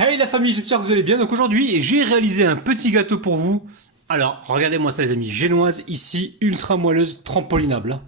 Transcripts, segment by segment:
Hey la famille, j'espère que vous allez bien. Donc aujourd'hui, j'ai réalisé un petit gâteau pour vous. Alors, regardez-moi ça les amis, génoise ici, ultra moelleuse, trampolinable, hein.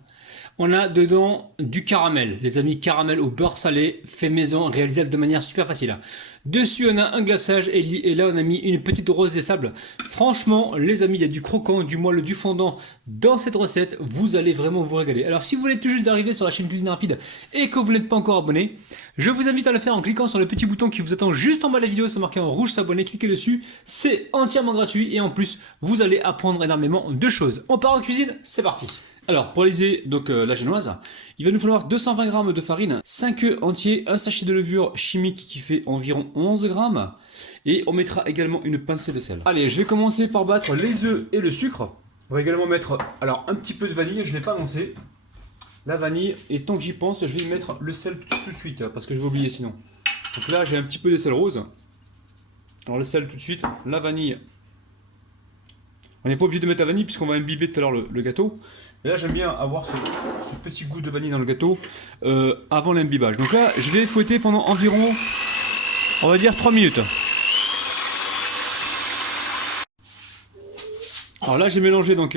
On a dedans du caramel, les amis, caramel au beurre salé, fait maison, réalisable de manière super facile. Dessus, on a un glaçage et là, on a mis une petite rose des sables. Franchement, les amis, il y a du croquant, du moelleux, du fondant dans cette recette. Vous allez vraiment vous régaler. Alors, si vous voulez tout juste d'arriver sur la chaîne Cuisine Rapide et que vous n'êtes pas encore abonné, je vous invite à le faire en cliquant sur le petit bouton qui vous attend juste en bas de la vidéo. C'est marqué en rouge s'abonner, cliquez dessus. C'est entièrement gratuit et en plus, vous allez apprendre énormément de choses. On part en cuisine, c'est parti. Alors, pour réaliser donc, la génoise, il va nous falloir 220 g de farine, 5 œufs entiers, un sachet de levure chimique qui fait environ 11 g, et on mettra également une pincée de sel. Allez, je vais commencer par battre les œufs et le sucre. On va également mettre alors un petit peu de vanille, je ne l'ai pas annoncé. La vanille, et tant que j'y pense, je vais y mettre le sel tout de suite, parce que je vais oublier sinon. Donc là, j'ai un petit peu de sel rose. Alors le sel tout de suite, la vanille. On n'est pas obligé de mettre la vanille puisqu'on va imbiber tout à l'heure le gâteau. Et là, j'aime bien avoir ce petit goût de vanille dans le gâteau avant l'imbibage. Donc là, je vais fouetter pendant environ, on va dire 3 minutes. Alors là, j'ai mélangé donc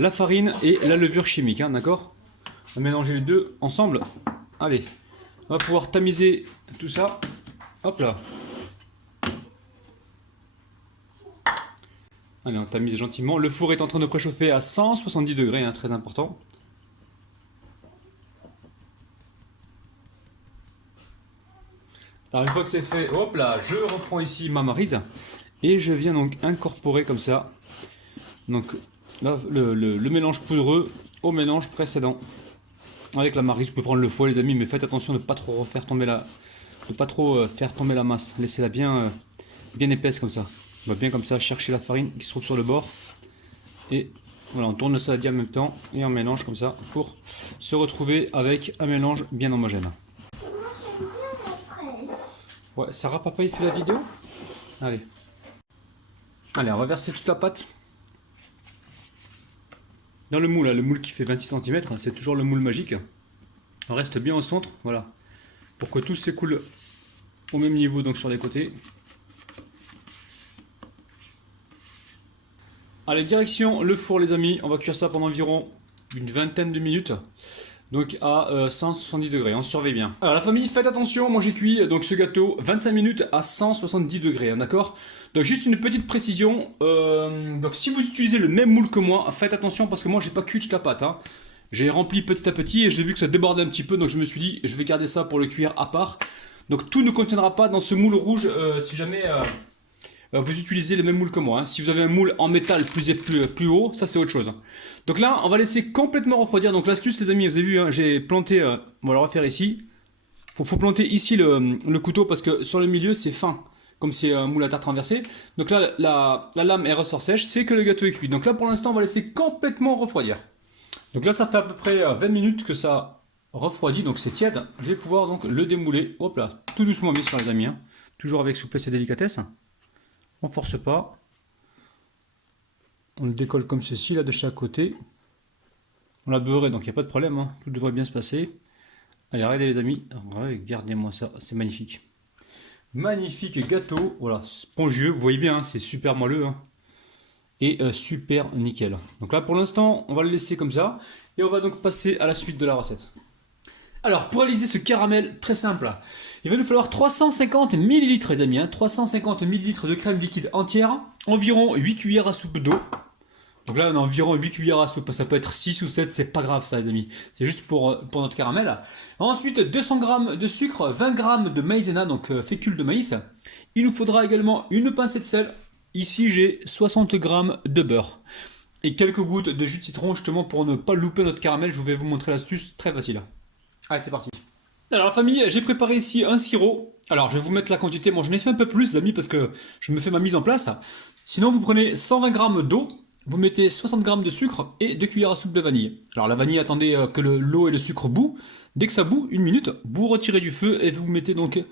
la farine et la levure chimique, hein, d'accord? On va mélanger les deux ensemble. Allez, on va pouvoir tamiser tout ça. Hop là. Allez, on tamise gentiment. Le four est en train de préchauffer à 170 degrés, hein, très important. Alors une fois que c'est fait, hop là, je reprends ici ma maryse. Et je viens donc incorporer comme ça donc, là, le mélange poudreux au mélange précédent. Avec la maryse, vous pouvez prendre le fouet les amis, mais faites attention de ne pas trop refaire tomber faire tomber la masse. Laissez-la bien, bien épaisse comme ça. On va bien comme ça chercher la farine qui se trouve sur le bord. Et voilà, on tourne le saladier en même temps et on mélange comme ça pour se retrouver avec un mélange bien homogène. Ouais, Sarah, papa il fait la vidéo. Allez. Allez, on va verser toute la pâte dans le moule, hein, le moule qui fait 26 cm, c'est toujours le moule magique. On reste bien au centre, voilà, pour que tout s'écoule au même niveau donc sur les côtés. Allez, direction le four les amis, on va cuire ça pendant environ une vingtaine de minutes. Donc à 170 degrés, on surveille bien. Alors la famille, faites attention, moi j'ai cuit donc ce gâteau 25 minutes à 170 degrés, hein, d'accord? Donc juste une petite précision, donc si vous utilisez le même moule que moi, faites attention parce que moi j'ai pas cuit toute la pâte, hein. J'ai rempli petit à petit et j'ai vu que ça débordait un petit peu, donc je me suis dit je vais garder ça pour le cuire à part. Donc tout ne contiendra pas dans ce moule rouge si jamais vous utilisez le même moule que moi, hein. Si vous avez un moule en métal plus haut, ça c'est autre chose. Donc là, on va laisser complètement refroidir. Donc l'astuce les amis, vous avez vu, hein, j'ai planté, on va le refaire ici. Faut planter ici le couteau parce que sur le milieu c'est fin, comme c'est un moule à tarte renversé. Donc là, la lame elle ressort sèche, c'est que le gâteau est cuit. Donc là pour l'instant, on va laisser complètement refroidir. Donc là, ça fait à peu près 20 minutes que ça refroidit, donc c'est tiède. Je vais pouvoir donc le démouler. Hop là, tout doucement bien sûr les amis, hein. Toujours avec souplesse et délicatesse. On force pas. On le décolle comme ceci, là, de chaque côté. On l'a beurré, donc il n'y a pas de problème, hein. Tout devrait bien se passer. Allez, regardez les amis. Regardez-moi ça, c'est magnifique. Magnifique gâteau. Voilà, spongieux, vous voyez bien, hein, c'est super moelleux, hein. Et super nickel. Donc là, pour l'instant, on va le laisser comme ça. Et on va donc passer à la suite de la recette. Alors, pour réaliser ce caramel, très simple, il va nous falloir 350 ml, les amis, hein, 350 ml de crème liquide entière, environ 8 cuillères à soupe d'eau. Donc là, on a environ 8 cuillères à soupe, ça peut être 6 ou 7, c'est pas grave ça, les amis. C'est juste pour notre caramel. Ensuite, 200 g de sucre, 20 g de maïzena, donc fécule de maïs. Il nous faudra également une pincée de sel. Ici, j'ai 60 g de beurre. Et quelques gouttes de jus de citron, justement, pour ne pas louper notre caramel. Je vais vous montrer l'astuce, très facile. Allez, c'est parti. Alors la famille, j'ai préparé ici un sirop. Alors je vais vous mettre la quantité, moi j'en ai fait un peu plus les amis parce que je me fais ma mise en place. Sinon vous prenez 120 g d'eau, vous mettez 60 g de sucre et 2 cuillères à soupe de vanille. Alors la vanille, attendez que l'eau et le sucre bouent. Dès que ça bout, une minute, vous retirez du feu et vous mettez donc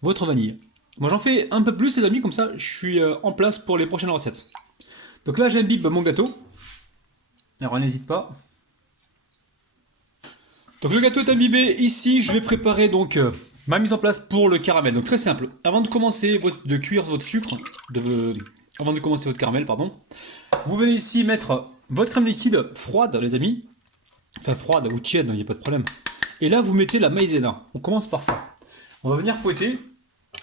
votre vanille. Moi j'en fais un peu plus les amis, comme ça je suis en place pour les prochaines recettes. Donc là j'imbibe mon gâteau. Alors on n'hésite pas. Donc le gâteau est imbibé. Ici, je vais préparer donc Ma mise en place pour le caramel. Donc très simple. Avant de commencer de cuire votre sucre, avant de commencer votre caramel, pardon, vous venez ici mettre votre crème liquide froide, les amis. Enfin froide ou tiède, il n'y a pas de problème. Et là, vous mettez la maïzena. On commence par ça. On va venir fouetter.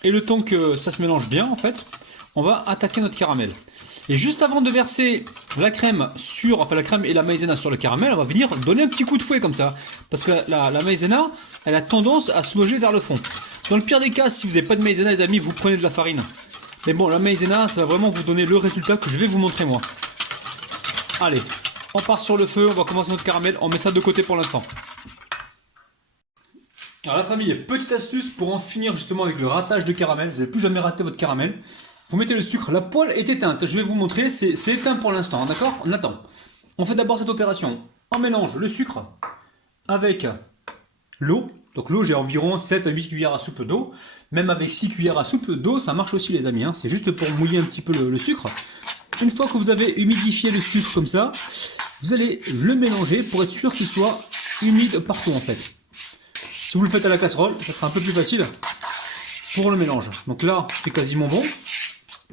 Et le temps que ça se mélange bien, en fait, on va attaquer notre caramel. Et juste avant de verser la crème la crème et la maïzena sur le caramel, on va venir donner un petit coup de fouet comme ça. Parce que la maïzena, elle a tendance à se loger vers le fond. Dans le pire des cas, si vous n'avez pas de maïzena, les amis, vous prenez de la farine. Mais bon, la maïzena, ça va vraiment vous donner le résultat que je vais vous montrer moi. Allez, on part sur le feu, on va commencer notre caramel, on met ça de côté pour l'instant. Alors la famille, petite astuce pour en finir justement avec le ratage de caramel, vous n'allez plus jamais rater votre caramel. Vous mettez le sucre, la poêle est éteinte, je vais vous montrer, c'est éteint pour l'instant, d'accord? On attend. On fait d'abord cette opération, on mélange le sucre avec l'eau. Donc l'eau, j'ai environ 7 à 8 cuillères à soupe d'eau. Même avec 6 cuillères à soupe d'eau, ça marche aussi les amis, hein. C'est juste pour mouiller un petit peu le sucre. Une fois que vous avez humidifié le sucre comme ça, vous allez le mélanger pour être sûr qu'il soit humide partout en fait. Si vous le faites à la casserole, ça sera un peu plus facile pour le mélange. Donc là, c'est quasiment bon.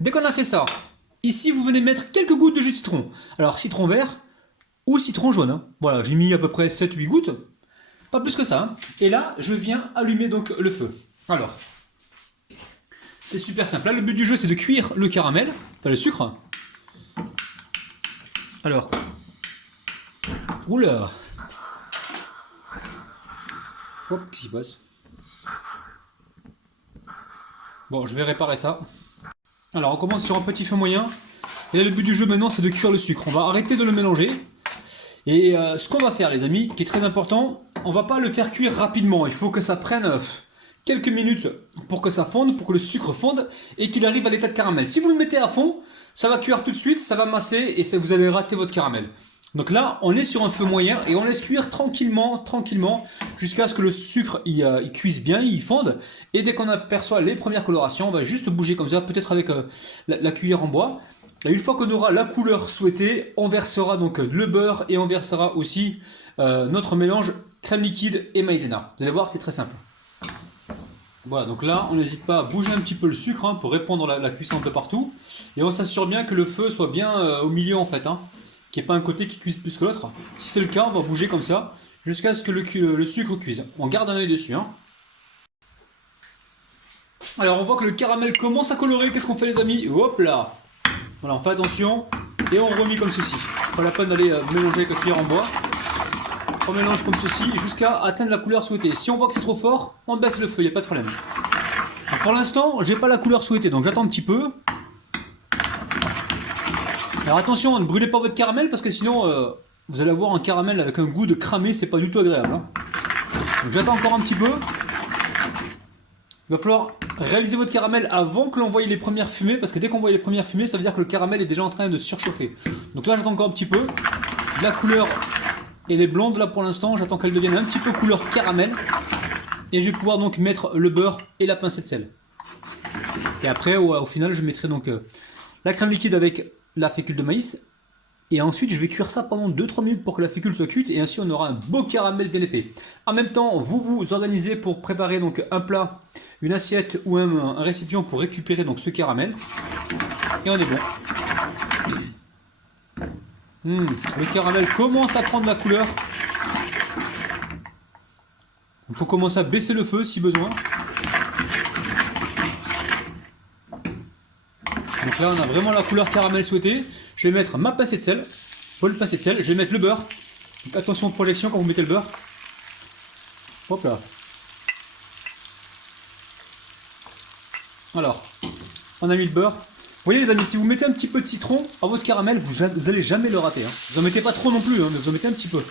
Dès qu'on a fait ça, ici vous venez mettre quelques gouttes de jus de citron. Alors citron vert ou citron jaune, hein. Voilà, j'ai mis à peu près 7-8 gouttes. Pas plus que ça, hein. Et là, je viens allumer donc le feu. Alors, c'est super simple. Là, le but du jeu, c'est de cuire le caramel, enfin le sucre. Alors, oula. Hop, qu'est-ce qui se passe? Bon, je vais réparer ça. Alors, on commence sur un petit feu moyen. Et là, le but du jeu maintenant, c'est de cuire le sucre. On va arrêter de le mélanger. Et ce qu'on va faire, les amis, qui est très important, on va pas le faire cuire rapidement. Il faut que ça prenne quelques minutes pour que ça fonde, pour que le sucre fonde et qu'il arrive à l'état de caramel. Si vous le mettez à fond, ça va cuire tout de suite, ça va masser et vous allez rater votre caramel. Donc là, on est sur un feu moyen et on laisse cuire tranquillement, jusqu'à ce que le sucre il cuise bien, il fonde. Et dès qu'on aperçoit les premières colorations, on va juste bouger comme ça, peut-être avec la cuillère en bois. Et une fois qu'on aura la couleur souhaitée, on versera donc le beurre et on versera aussi notre mélange crème liquide et maïzena. Vous allez voir, c'est très simple. Voilà, donc là, on n'hésite pas à bouger un petit peu le sucre hein, pour répandre la cuisson de partout. Et on s'assure bien que le feu soit bien au milieu en fait, hein, qu'il n'y ait pas un côté qui cuise plus que l'autre. Si c'est le cas, on va bouger comme ça jusqu'à ce que le sucre cuise. On garde un œil dessus. Hein. Alors on voit que le caramel commence à colorer. Qu'est-ce qu'on fait les amis? Hop là! Voilà, on fait attention et on remet comme ceci. Pas la peine d'aller mélanger avec la cuillère en bois. On mélange comme ceci jusqu'à atteindre la couleur souhaitée. Si on voit que c'est trop fort, on baisse le feu, il n'y a pas de problème. Donc pour l'instant, j'ai pas la couleur souhaitée, donc j'attends un petit peu. Alors attention, ne brûlez pas votre caramel parce que sinon vous allez avoir un caramel avec un goût de cramé, c'est pas du tout agréable. Hein. Donc j'attends encore un petit peu. Il va falloir réaliser votre caramel avant que l'on voie les premières fumées, parce que dès qu'on voit les premières fumées, ça veut dire que le caramel est déjà en train de surchauffer. Donc là, j'attends encore un petit peu. La couleur, elle est blonde là pour l'instant. J'attends qu'elle devienne un petit peu couleur caramel. Et je vais pouvoir donc mettre le beurre et la pincée de sel. Et après, au final, je mettrai donc la crème liquide avec la fécule de maïs. Et ensuite, je vais cuire ça pendant 2-3 minutes pour que la fécule soit cuite. Et ainsi, on aura un beau caramel bien épais. En même temps, vous vous organisez pour préparer donc un plat, une assiette ou un récipient pour récupérer donc ce caramel. Et on est bon. Le caramel commence à prendre la couleur. Il faut commencer à baisser le feu si besoin. Donc là, on a vraiment la couleur caramel souhaitée. Je vais mettre ma pincée de sel. Pas le pincée de sel. Je vais mettre le beurre. Donc attention aux projections quand vous mettez le beurre. Hop là. Alors, on a mis le beurre. Vous voyez les amis, si vous mettez un petit peu de citron à votre caramel, vous n'allez jamais le rater. Hein. Vous en mettez pas trop non plus, hein, mais vous en mettez un petit peu.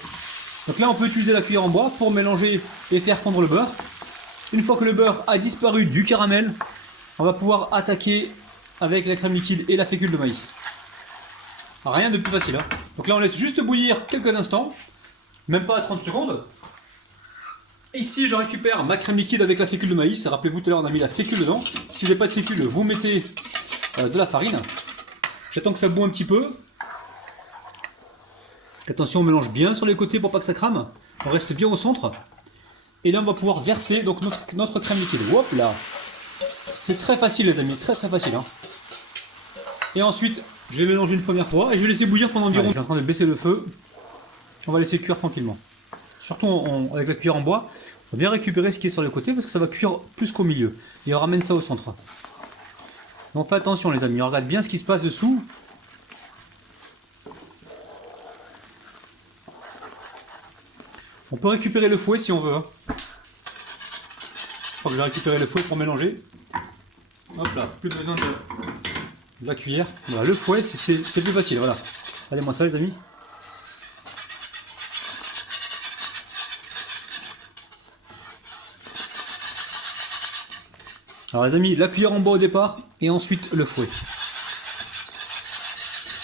Donc là, on peut utiliser la cuillère en bois pour mélanger et faire fondre le beurre. Une fois que le beurre a disparu du caramel, on va pouvoir attaquer avec la crème liquide et la fécule de maïs. Rien de plus facile. Hein. Donc là, on laisse juste bouillir quelques instants, même pas 30 secondes. Ici, je récupère ma crème liquide avec la fécule de maïs. Rappelez-vous, tout à l'heure, on a mis la fécule dedans. Si vous n'avez pas de fécule, vous mettez de la farine. J'attends que ça boue un petit peu. Attention, on mélange bien sur les côtés pour pas que ça crame. On reste bien au centre. Et là, on va pouvoir verser donc notre crème liquide. Hop là. C'est très facile les amis, très facile. Hein. Et ensuite, je vais mélanger une première fois et je vais laisser bouillir pendant environ... Je suis en train de baisser le feu. On va laisser cuire tranquillement. Surtout avec la cuillère en bois, on va bien récupérer ce qui est sur les côtés parce que ça va cuire plus qu'au milieu. Et on ramène ça au centre. Donc faites attention les amis, on regarde bien ce qui se passe dessous. On peut récupérer le fouet si on veut. Hein. Je crois que je vais récupérer le fouet pour mélanger. Hop là, plus besoin de la cuillère. Voilà, le fouet, c'est plus facile. Voilà. Regardez-moi ça les amis. Alors les amis, la cuillère en bois au départ et ensuite le fouet. Vous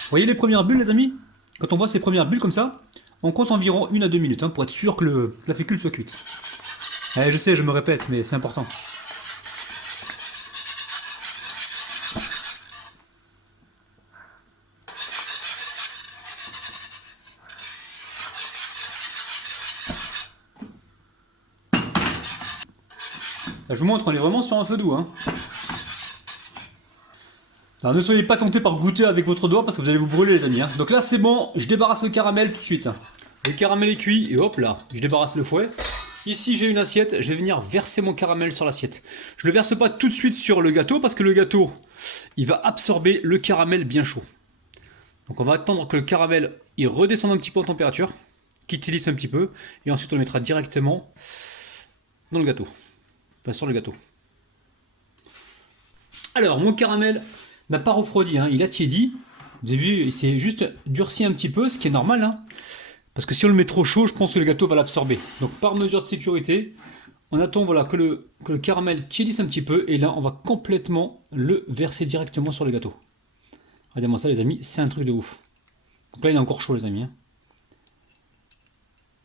voyez les premières bulles les amis? Quand on voit ces premières bulles comme ça, on compte environ 1 à 2 minutes hein, pour être sûr que la fécule soit cuite. Je sais, je me répète, mais c'est important. Là, je vous montre, on est vraiment sur un feu doux. Hein. Alors ne soyez pas tentés par goûter avec votre doigt parce que vous allez vous brûler les amis. Hein. Donc là c'est bon, je débarrasse le caramel tout de suite. Le caramel est cuit et hop là, je débarrasse le fouet. Ici j'ai une assiette, je vais venir verser mon caramel sur l'assiette. Je ne le verse pas tout de suite sur le gâteau parce que le gâteau, il va absorber le caramel bien chaud. Donc on va attendre que le caramel il redescende un petit peu en température, qu'il tilisse un petit peu, et ensuite on le mettra directement dans le gâteau. Enfin sur le gâteau. Alors mon caramel n'a pas refroidi, hein, il a tiédi. Vous avez vu, il s'est juste durci un petit peu, ce qui est normal. Hein, parce que si on le met trop chaud, je pense que le gâteau va l'absorber. Donc par mesure de sécurité, on attend voilà, que le caramel tiédisse un petit peu. Et là, on va complètement le verser directement sur le gâteau. Regardez-moi ça les amis, c'est un truc de ouf. Donc là, il est encore chaud les amis. Hein.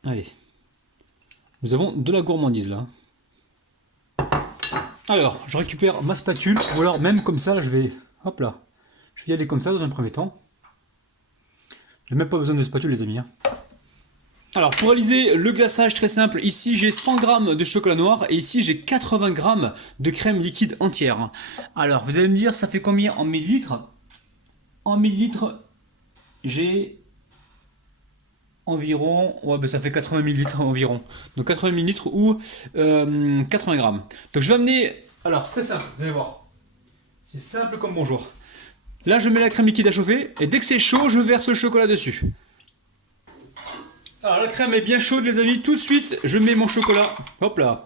Allez. Nous avons de la gourmandise là. Alors, je récupère ma spatule, ou alors même comme ça, je vais... Hop là. Je vais y aller comme ça dans un premier temps. J'ai même pas besoin de spatule les amis. Hein. Alors pour réaliser le glaçage très simple, ici j'ai 100 g de chocolat noir et ici j'ai 80 g de crème liquide entière. Alors vous allez me dire ça fait combien en millilitres? En millilitres j'ai environ, ouais ben ça fait 80 millilitres environ. Donc 80 millilitres ou 80 g. Donc je vais amener, alors très simple, vous allez voir. C'est simple comme bonjour. Là je mets la crème liquide à chauffer et dès que c'est chaud je verse le chocolat dessus. Alors la crème est bien chaude les amis, tout de suite je mets mon chocolat, hop là.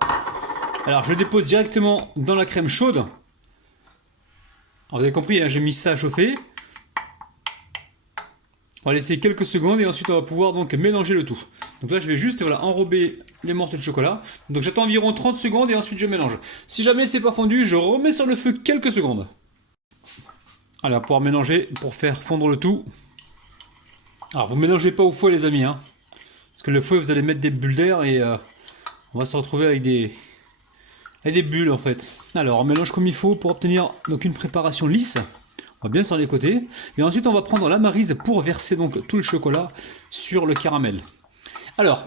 Alors je le dépose directement dans la crème chaude. Alors vous avez compris, hein, j'ai mis ça à chauffer. On va laisser quelques secondes et ensuite on va pouvoir donc mélanger le tout. Donc là je vais juste voilà, enrober les morceaux de chocolat. Donc j'attends environ 30 secondes et ensuite je mélange. Si jamais c'est pas fondu, je remets sur le feu quelques secondes. Alors pour mélanger, pour faire fondre le tout. Alors vous mélangez pas au fouet les amis. Hein. Parce que le fouet vous allez mettre des bulles d'air et on va se retrouver avec des bulles en fait. Alors on mélange comme il faut pour obtenir donc une préparation lisse. On va bien sur les côtés. Et ensuite on va prendre la maryse pour verser donc tout le chocolat sur le caramel. Alors,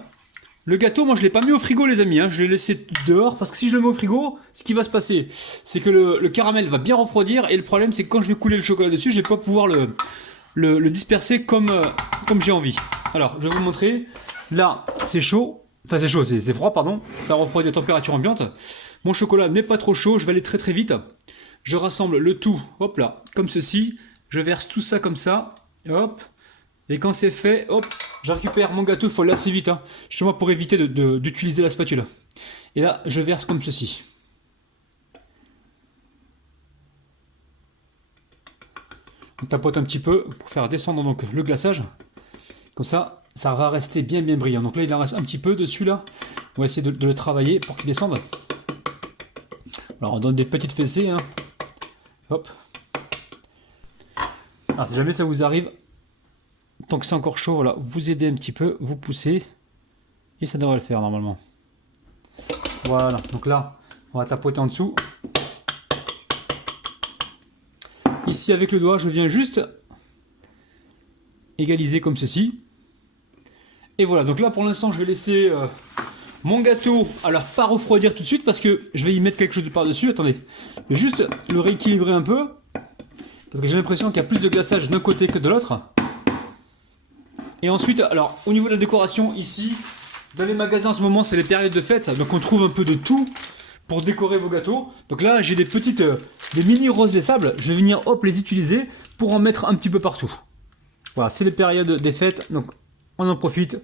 le gâteau, moi je ne l'ai pas mis au frigo les amis. Hein. Je l'ai laissé dehors parce que si je le mets au frigo, ce qui va se passer, c'est que le caramel va bien refroidir. Et le problème c'est que quand je vais couler le chocolat dessus, je ne vais pas pouvoir le disperser comme j'ai envie. Alors, je vais vous montrer. Là, c'est chaud. Enfin, c'est chaud, c'est froid, pardon. Ça refroidit à température ambiante. Mon chocolat n'est pas trop chaud. Je vais aller très très vite. Je rassemble le tout, hop là, comme ceci. Je verse tout ça comme ça. Hop. Et quand c'est fait, hop, je récupère mon gâteau. Il faut l'asser vite, hein, justement pour éviter d'utiliser la spatule. Et là, je verse comme ceci. On tapote un petit peu pour faire descendre donc le glaçage. Comme ça, ça va rester bien brillant. Donc là, il en reste un petit peu dessus là. On va essayer de le travailler pour qu'il descende. Alors on donne des petites fessées. Hein. Hop. Alors si jamais ça vous arrive, tant que c'est encore chaud, voilà, vous aidez un petit peu, vous poussez. Et ça devrait le faire normalement. Voilà, donc là, on va tapoter en dessous. Ici avec le doigt, je viens juste égaliser comme ceci. Et voilà, donc là pour l'instant je vais laisser Mon gâteau, alors pas refroidir tout de suite parce que je vais y mettre quelque chose de par-dessus. Attendez, je vais juste le rééquilibrer un peu. Parce que j'ai l'impression qu'il y a plus de glaçage d'un côté que de l'autre. Et ensuite, alors au niveau de la décoration, ici, dans les magasins en ce moment, c'est les périodes de fête. Donc on trouve un peu de tout pour décorer vos gâteaux. Donc là, j'ai des petites, des mini roses des sables. Je vais venir, hop, les utiliser pour en mettre un petit peu partout. Voilà, c'est les périodes des fêtes. Donc on en profite,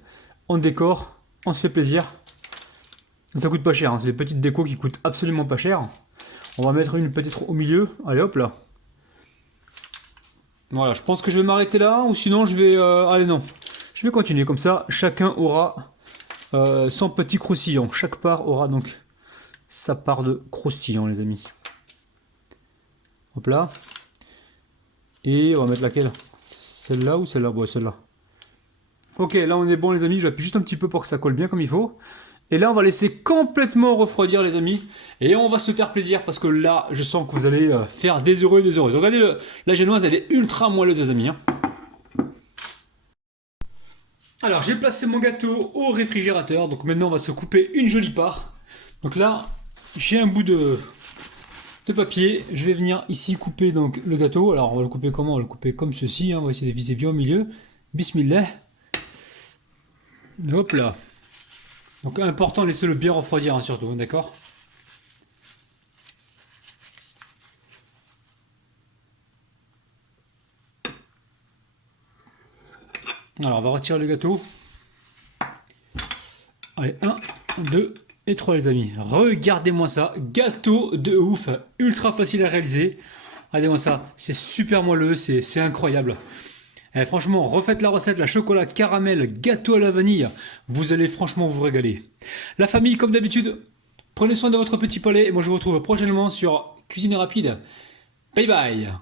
on décore, on se fait plaisir. Ça coûte pas cher, hein. C'est des petites décos qui coûtent absolument pas cher. On va mettre une petite au milieu. Allez, hop là. Voilà, je pense que je vais m'arrêter là, ou sinon je vais... allez, non. Je vais continuer, comme ça, chacun aura son petit croustillon. Chaque part aura donc sa part de croustillon, les amis. Hop là. Et on va mettre laquelle? Celle-là ou celle-là? Ouais, celle-là. Ok, là on est bon, les amis. Je vais appuyer juste un petit peu pour que ça colle bien comme il faut. Et là, on va laisser complètement refroidir, les amis. Et on va se faire plaisir parce que là, je sens que vous allez faire des heureux et des heureuses. Regardez, la génoise, elle est ultra moelleuse, les amis. Hein. Alors, j'ai placé mon gâteau au réfrigérateur. Donc maintenant, on va se couper une jolie part. Donc là, j'ai un bout de papier. Je vais venir ici couper donc, le gâteau. Alors, on va le couper comment? On va le couper comme ceci. Hein. On va essayer de viser bien au milieu. Bismillah. Hop là. Donc important, laissez-le bien refroidir, hein, surtout, d'accord? Alors on va retirer le gâteau. Allez, 1, 2 et 3 les amis. Regardez-moi ça, gâteau de ouf, ultra facile à réaliser. Regardez-moi ça, c'est super moelleux, c'est incroyable. Et franchement, refaites la recette, la chocolat caramel, gâteau à la vanille, vous allez franchement vous régaler. La famille, comme d'habitude, prenez soin de votre petit palais et moi je vous retrouve prochainement sur Cuisine Rapide. Bye bye.